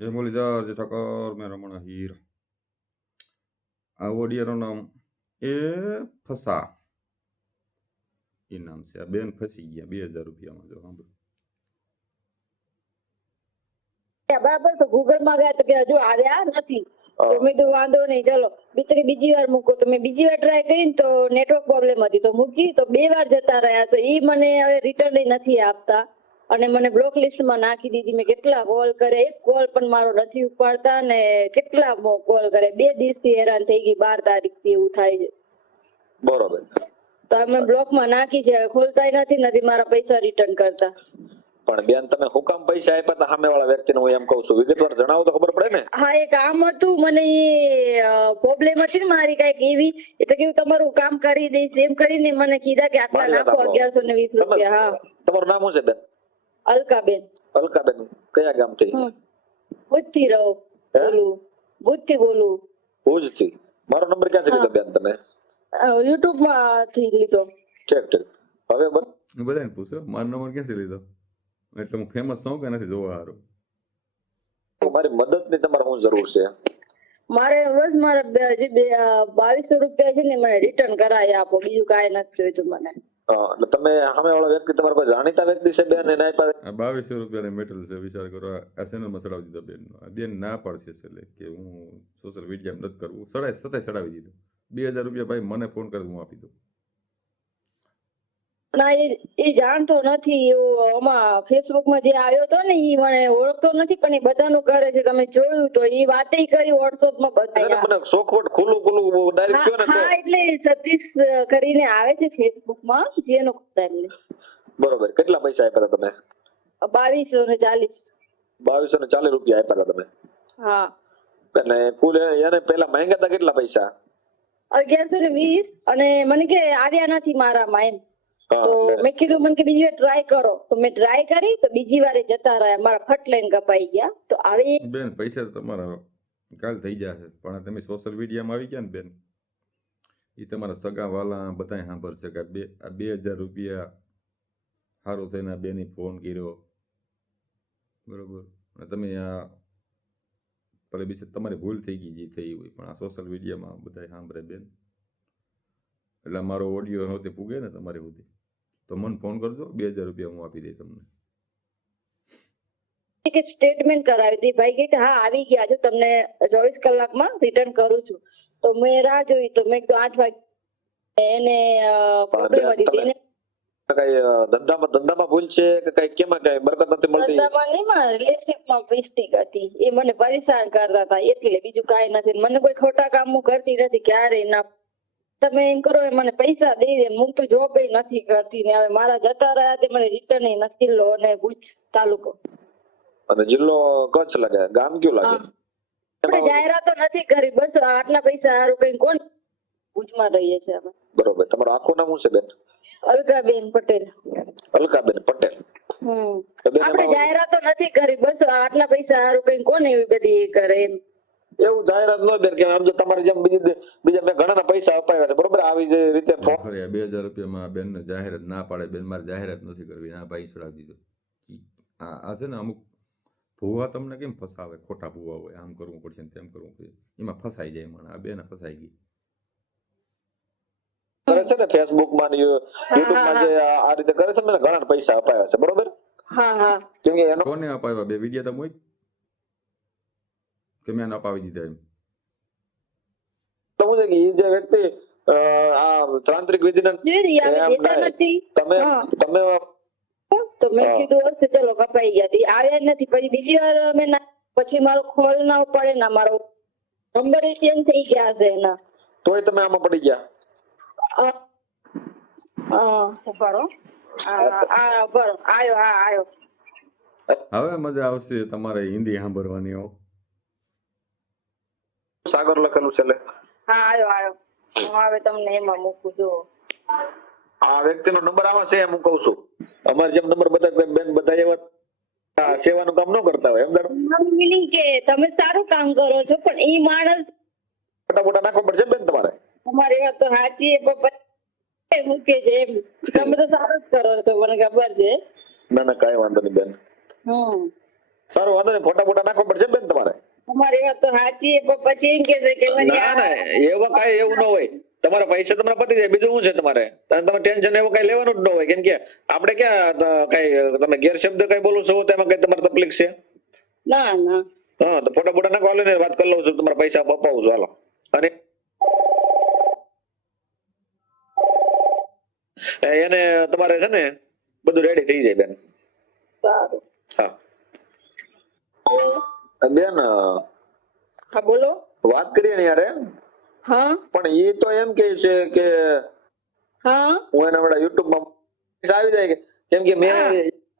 જય મુરલીધર જય ઠાકર મેં રમણ હીર. આ ઓડિયાનું નામ એ ફસા એ નામ છે. આ બેન ફસી ગયા 2000 રૂપિયામાં. જો સાંભળો. બરાબર. તો ગૂગલ માં ગયા તો કે હજુ આવ્યા નથી. તો મેં કીધું વાંધો નહીં, ચલો બીજી વાર મૂકો. તો મેં બીજી વાર ટ્રાય કરીને તો નેટવર્ક પ્રોબ્લેમ હતી તો મૂકી, તો 2 વાર જતા રહ્યા. તો એ મને હવે રિટર્ન નથી આપતા અને મને બ્લોક લિસ્ટમાં નાખી દીધી. મેં કેટલા કોલ કરે, એક કોલ પણ મારો નથી ઉપાડતા ને કેટલા કોલ કરે. 2 દિવસથી હેરાન થઈ ગઈ. 12 તારીખથી એવું થાય છે. બરોબર. તો અમે બ્લોકમાં નાખી છે, હવે ખોલતાય નથી મારા પૈસા રિટર્ન કરતા. પણ બેન તમે હું કામ પૈસા આપ્યા હતા સામેવાળા વ્યક્તિને? હું એમ કહું છું, વિગતવાર જણાવો તો ખબર પડે ને. હા, એક કામ હતું, મને પ્રોબ્લેમ હતી ને મારી કઈક એવી, એટલે કે હું તમારું કામ કરી દઈશ એમ કરીને મને કીધા કે આટલા નાખો 1120 રૂપિયા. હા. તમારું નામ શું છે બેન? અલકાબેન. અલકાબેન કયા ગામથી? ભુજથી રહો બોલું. ભુજથી બોલું. ભુજથી. મારો નંબર ક્યાંથી લીધો બેન તમે? યુટ્યુબ માંથી લીધો. ઠીક ઠીક. હવે બધાને પૂછો મારો નંબર ક્યાંથી લીધો, એટલે હું ફેમસ છું કે નથી જોવા હારું. મારી મદદની તમારે શું જરૂર છે? મારે બસ મારા 2200 રૂપિયા છે ને મને રિટર્ન કરાવી આપો, બીજું કાંઈ નથી જોઈતું મને. એટલે તમે સામેવાળા વ્યક્તિ તમારા કોઈ જાણીતા વ્યક્તિ છે બેન? એને આપ્યા? આ 2200 રૂપિયાની મેટલ છે. વિચાર કરો, આ ચેનલમાં ચડાવી દીધો બેન. બેન ના પાડશે એટલે કે હું સોશિયલ મીડિયામાં નથી કરવું. સતાય ચડાવી દીધું. 2000 રૂપિયા ભાઈ મને ફોન કરે હું આપી દઉં. ના, એ જાણતો નથી. આમાં ફેસબુક માં જે આવ્યો હતો ને એ મને ઓળખતો નથી, પણ એ બધાનું કરે છે. તમે જોયું તો એ વાતે કરી વોટ્સએપ માં બધા. મને શોખવટ ખુલ્લું ડાયરેક્ટ કહો ને. હા, એટલે સતીશ કરીને આવે છે ફેસબુક માં, જેનો એમને. બરોબર. કેટલા પૈસા આપ્યા હતા તમે? 2240. 2240 રૂપિયા આપ્યા હતા તમે? હા. એટલે કુલ એને પેલા માંગ્યા હતા કેટલા પૈસા? 1120. અને મને કે આવ્યા નથી મારામાં એમ. તો મેં કીધું મને કે બીજી વાર ટ્રાય કરો. તો મેં ટ્રાય કરી તો બીજી વારે જતા રહ્યા, મારા ફટ લઈને કપાઈ ગયા. તો આવી બેન પૈસા તો તમારા કાલ થઈ જશે, પણ તમે સોશિયલ મીડિયામાં આવી ગયા ને બેન, એ તમારા સગા વાલા બધાય સાંભળશે કે 2000 રૂપિયા સારું થઈને બેની ફોન કર્યો, બરોબર. અને તમે આ ભલે બીજે તમારી ભૂલ થઈ ગઈ જે થઈ હોય, પણ આ સોશિયલ મીડિયામાં બધાય સાંભળે બેન. એટલે મારો ઓડિયો નહોતી પૂગે ને તમારી સુધી, તો મને ફોન કરજો, 2000 રૂપિયા હું આપી દઈ તમને. સ્ટેટમેન્ટ કરાવી હતી. ભાઈ કે હા આવી ગયા છે, તમને 24 કલાકમાં રિટર્ન કરું છું. તો મેં રાહ જોઈ. તો મેં 8 વાગે એને પ્રોબ્લેમ હતી. એને કઈ ધંધામાં ભૂલ છે કે કઈ કેમાં કઈ બરકત નથી મળતી? ધંધામાં નહીં, મારા રિલેશનશિપમાં મિસ્ટેક હતી. એ મને પરેશાન કરતા હતા, એટલે બીજું કાંઈ નથી. મને કોઈ ખોટા કામ હું કરતી નથી ક્યારેય ના. તમે એમ કરો મને પૈસા દઈ દે. હું તો જોબ નથી કરતી ને હવે મારા જતા રહ્યા તે મને રિટર્ન નથી લો. અને ભુજ તાલુકો અને જિલ્લો કચ્છ લાગે, ગામ કયું લાગે? આપણે જાહેરાતો નથી કરી, બસ આટલા પૈસા સારું કઈ કોણ. ભુજમાં રહીએ છીએ અમે. બરોબર. તમારું આખું નામ શું છે બેન? અલકાબેન પટેલ. અલકાબેન પટેલ. આપણે જાહેરાતો નથી કરી, બસ આટલા પૈસા સારું કઈ કોણ એવી બધી કરે એમ. એવું જાહેરાત ન બેન કે આમ જો તમારે જેમ બીજા મેં ઘણા પૈસા અપાવ્યા છે, બરોબર. આવી જે રીતે 2000 રૂપિયામાં બેન ને જાહેરાત ના પાડે, બેન મારે જાહેરાત નથી કરવી, આ ભાઈ ચડાવી દીધો. આ છે ને અમુક ભૂવા તમને કેમ ફસાવે, ખોટા ભૂવા હોય, આમ કરવું પડશે ને તેમ કરવું પડશે, એમાં ફસાઈ જાય માણસ. આ બેન ફસાઈ ગઈ. કરે છે ને ફેસબુક માં યુટ્યુબ માં જે આ રીતે કરે છે, મને ઘણા પૈસા અપાવ્યા છે, બરોબર. કેમ કે એનો કોને અપાવ્યા? 2 વિડિયા તો મોઈ કે મેં અપાવી દીધા એમ. શું છે કે એ જે વ્યક્તિ આ તાંત્રિક વિધિના તમે તો મેં કીધું હશે ચલો કપાઈ ગયા. આવ્યા નથી. પછી બીજી વાર અમે પછી મારો કોલ ના પડે ના, મારો નંબર ચેન્જ થઈ ગયા છે એના. તોય તમે આમાં પડી ગયા? આયો. હવે મજા આવશે તમારે હિન્દી સાંભળવાની. સાગર લખેલું છે. હા, આયો. હું હવે તમને એમાં મૂકું જો. આ વ્યક્તિનો નંબર આમાં છે એમ હું કહું છું. અમારે જેમ નંબર બધા બેન બધા એવા સેવાનું કામ ન કરતા હોય. મિનિંગ કે તમે સારું કામ કરો છો, પણ ઈ માણસ ફટાફટ નાખવો પડશે બેન તમારે. તમારી વાત તો સાચી છે, મૂકે છે એમ. તમે તો સારું જ કરો છો, મને ખબર છે. ના કાંઈ વાંધો નહીં બેન. સારું વાંધો નહીં, ફોટા ફોટા નાખવા પડશે બેન તમારે. તમારી વાત તો સાચી છે, પણ પછી એમ કે છે કે વળી ના ના એવું કઈ એવું ન હોય, તમારા પૈસા તમારા પતી જાય, બીજું શું છે તમારે? તમે ટેન્શન એવું કઈ લેવાનું જ ન હોય, કેમ કે આપણે ક્યાં કઈ તમે ગેરશબ્દ કઈ બોલો છો તો એમાં કઈ તમારે તકલીફ છે? ના ના હા તો ફોટા ફોટા નાખો, હાલો ને વાત કરી લઉં છું, તમારા પૈસા અપાવું છું, હાલો. અને એને તમારે છે ને બધું રેડી થઈ જાય બેન. સારું. હા હેલો. બેન હા બોલો. વાત કરીએ ને યાર, હા પણ એ તો એમ કે છે કે હા હું એના વડા યુટ્યુબ માં પૈસા આવી જાય, કેમ કે મેં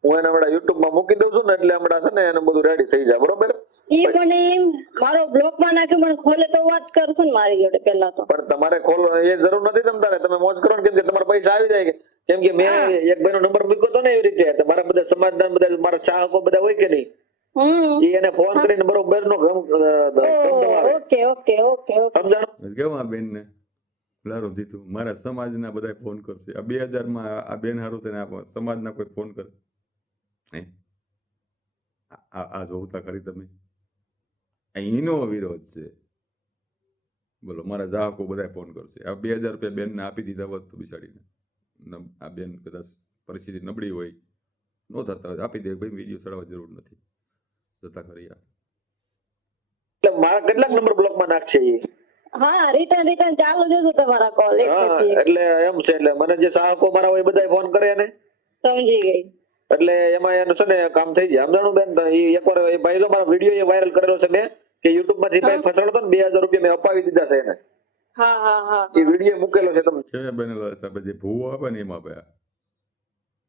હું એના વડા યુટ્યુબ માં મૂકી દઉં છું ને એટલે હમણાં છે ને એનું બધું રેડી થઈ જાય, બરોબર? ઈ મને એમ મારો બ્લોક માં નાખ્યો, પણ ખોલે તો વાત કરશું ને મારી જોડે પેલા તો. પણ તમારે ખોલો એ જરૂર નથી તમતારે, તમે મોજ કરો ને, કેમ કે તમારા પૈસા આવી જાય, કેમ કે મેં એક ભાઈ નો નંબર મૂક્યો હતો ને એવી રીતે, તમારા બધા સમાજના બધા મારા ચાહકો બધા હોય કે નહીં, એ એને ફોન કરીને બરોબર નો ઓકે ઓકે ઓકે ઓકે. સમજાણું? કેવું આ બેનને લારું દીધું, મારા સમાજના બધા ફોન કરશે. આ 2000 આ બેન હારું થઈને આ સમાજના કોઈ ફોન કરે? હે આ જોતા ખરી તમે? અહીંનો વિરોધ છે, બોલો. મારા ચાહકો બધા ફોન કરશે. આ 2000 રૂપિયા બેનને આપી દીધા હોત તો બિચારીને, આ બેન કદાચ પરિસ્થિતિ નબળી હોય, ન થતા હોય, આપી દે ભાઈ, વિડીયો ચડાવવા જરૂર નથી, જતા ખરી યાર. એટલે મારા કેટલાક નંબર બ્લોક માં નાખશે એ? હા રિટર્ન ચાલુ જ હતું તમારા કોલ એક હા પછી એક. એટલે એમ છે, એટલે મને જે ચાહકો મારા હોય બધા ફોન કરે ને, સમજી ગઈ. એટલે એમાં એનું છે ને કામ થઈ જાય, સમજાણું બેન? તો એ એકવાર એ ભાઈ જો મારા વિડીયો વાયરલ કરેલો છે મેં, કે યુટ્યુબ માંથી ભાઈ ફસાણો હતો ને, 2000 રૂપિયા મેં અપાવી દીધા છે એને. હા હા હા એ વિડીયો મૂકેલો છે, તમે કેવા બનેલા સાહેબ, જે ભૂવો આપે ને એમાં ભાઈ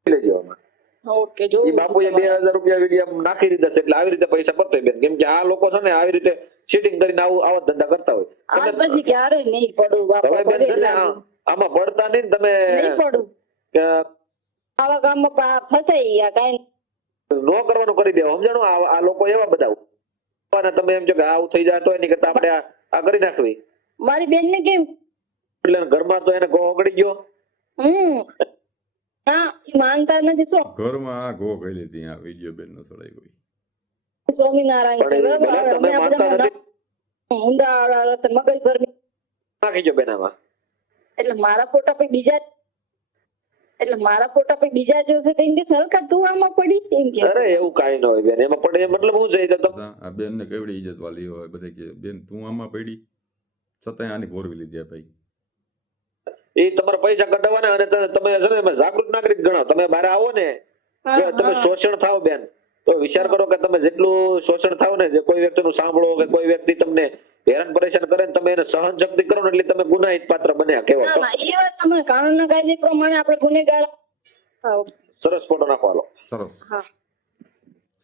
જોઈ લેજો આમાં. ઓકે એ જોઉં બાપુએ 2000 રૂપિયા વિડીયો નાખી દીધા છે, એટલે આવી રીતે પૈસા પતે બેન, કેમ કે આ લોકો છે ને આવી રીતે ચીટિંગ કરીને આવા ધંધા કરતા હોય. આજ પછી ક્યારે નહીં પડું બાપા, હવે બેન પગે છે ને લાગુ. આમાં પડતા નહીં ને તમે, નહીં પડું કે આવા કામમાં ફસાઈ ગયા કાંઈ. નો કરવાનું કરી દેવા, સમજાણું? આ લોકો એવા બધા હોય. અને તમે એમ છો કે આવું થઈ જાય તો એની કરતા આપણે આ કરી નાખવી, મારી બેન ને કેમ એટલે ઘરમાં તો એને ગો ઓગળી ગયો. હા ઈ માનતા નથી. શું ઘરમાં આ ગો કહી લીધી, આ વિડીયો બેન નો ચડાઈ ગઈ. સ્વામિનારાયણ છે, પણ બરાબર? ભલે તમે હવે અમે આ માનતા બધામાં નથી, ઊંડા રસ્તે મગજ ભરની. નાખી જો બેન આમાં. એટલે મારા ફોટા પછી બીજા જોશે તો એમ કે સરકાર તું આમાં પડી એમ કે. અરે એવું કાઈ ન હોય બેન, એમાં પડે મતલબ શું છે? તો આ બેનને કેવડી ઇજ્જત વાલી હોય, બધે કે બેન તું આમાં પડી, છતાંય આની ભોરવી લીધી આ ભાઈ. એ તમારા પૈસા કઢાવવાના, અને તમે છે ને એમાં જાગૃત નાગરિક ગણો. તમે બહાર આવો ને, જો તમે શોષણ થાવ બેન, તો વિચાર કરો કે તમે જેટલું શોષણ થાવ ને, જે કોઈ વ્યક્તિનું સાંભળો કે કોઈ વ્યક્તિ તમને હેરાન પરેશાન કરે ને, તમે એને સહન શક્તિ કરો ને, એટલે તમે ગુનાહિત પાત્ર બન્યા કહેવાય. ના, એ વાત તમે કાનૂનના કાયદે પ્રમાણે આપણે ગુનેગાર. સરસ ફોટો નાખો, હાલો. સરસ હા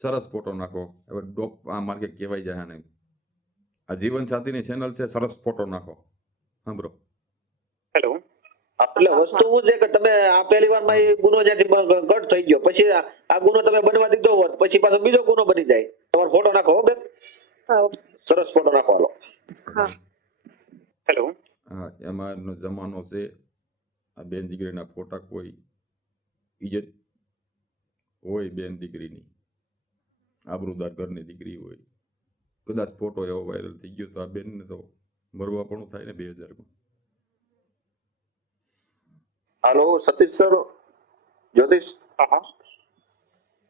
સરસ ફોટો નાખો. હવે ડોપ આ માર્કે કહેવાય જાય ને, આ જીવન સાથીની ચેનલ છે, સરસ ફોટો નાખો. સાંભળો. હેલો. એટલે વસ્તુ શું છે કે તમે આ પહેલી વાર માં એ ગુનો જ્યાંથી કટ થઈ ગયો, પછી આ ગુનો તમે બનવા દીધો હોત, પછી પાછો બીજો ગુનો બની જાય. તમારો ફોટો નાખો હો બેન, સરસ ફોટો નાખો, હાલો. હા હેલો. હા, એમાંનો જમાનો છે. આ બેન દીકરીના ફોટા કોઈ ઇજ્જત હોય, બેન દીકરીની આબરૂદાર ઘરની દીકરી હોય, કદાચ ફોટો એવો વાયરલ થઈ ગયો તો આ બેનને તો મરવા પણ થાય ને 2000માં. હાલો સતીશ સર, જ્યોતિષ. हाँ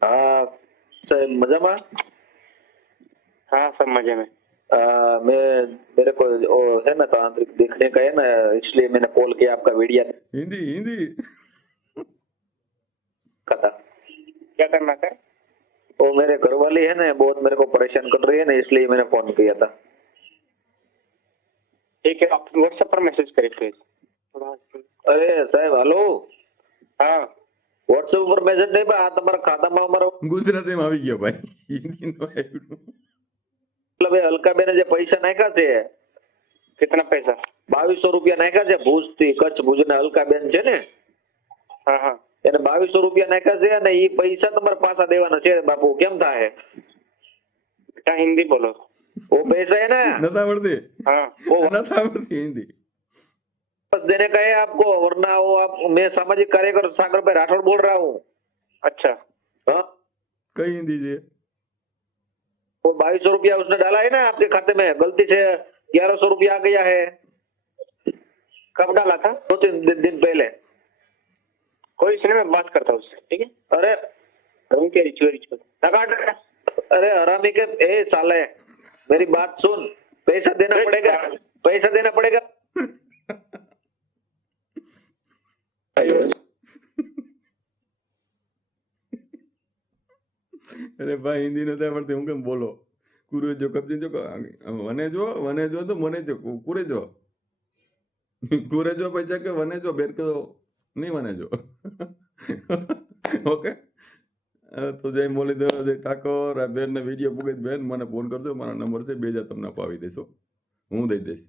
हाँ साहब मजामा? हाँ सब मजे में। मैं मेरे को वो है ना तांत्रिक देखने का है ना, इसलिए मैंने कॉल किया आपका वीडियो हिंदी हिंदी का था। क्या करना सर? वो मेरे घर वाली है ना, बहुत मेरे को परेशान कर रही है ना, इसलिए मैंने फोन किया था। ठीक है, आप व्हाट्सएप पर मैसेज करें प्लीज। अरे साहब हेलो, हाँ व्हाट्सएप पर मैसेज नहीं बा, તમારા ખાતામાં અમારો ગુજરાતીમાં આવી ગયો ભાઈ, હિન્દી નો આવ્યું. मतलब અલકાબેને જે પૈસા નાખ્યા છે, कितना पैसा? 2200 રૂપિયા નાખ્યા છે, ભુજ થી કચ્છ ભુજના અલકાબેન છે ને, हाँ हाँ એને 2200 રૂપિયા નાખ્યા છે, અને એ પૈસા તમારા પાછા દેવાના છે બાપુ, કેમ થાય? बेटा हिंदी बोलो। वो पैसा है ना, નથી આવડતી, हाँ નથી આવડતી હિન્દી. बस देने का है आपको, वरना वो आप, मैं सामाजिक कार्यकर्ता सागर भाई राठौड़ बोल रहा हूँ। अच्छा हाँ કઈ હિન્દી છે? वो 2200 रुपया उसने डाला है ना आपके खाते में, गलती से 1100 रुपया आ गया है, कब डाला था? 2-3 दिन पहले। कोई इसने, मैं बात करता हूँ उससे, ठीक है? अरे रूम के चोरी चोरी टका अरे हरामी के, ए साले मेरी बात सुन, पैसा देना पड़ेगा, पैसा देना पड़ेगा। અરે ભાઈ હિન્દી નથી આવડતી, હું કેમ બોલો? કુરેજો કબજે જો વને જો તો મને જો કુરેજો કુરેજો પૈસા કે વને જો બેન કે નહીં વને જો ઓકે. તો જય મુરલીધર, જય ઠાકોર. આ બેનને વિડીયો પૂગે બેન મને ફોન કરજો, મારા નંબર છે 2000 તમને અપાવી દઈશું, હું દઈ દઈશ.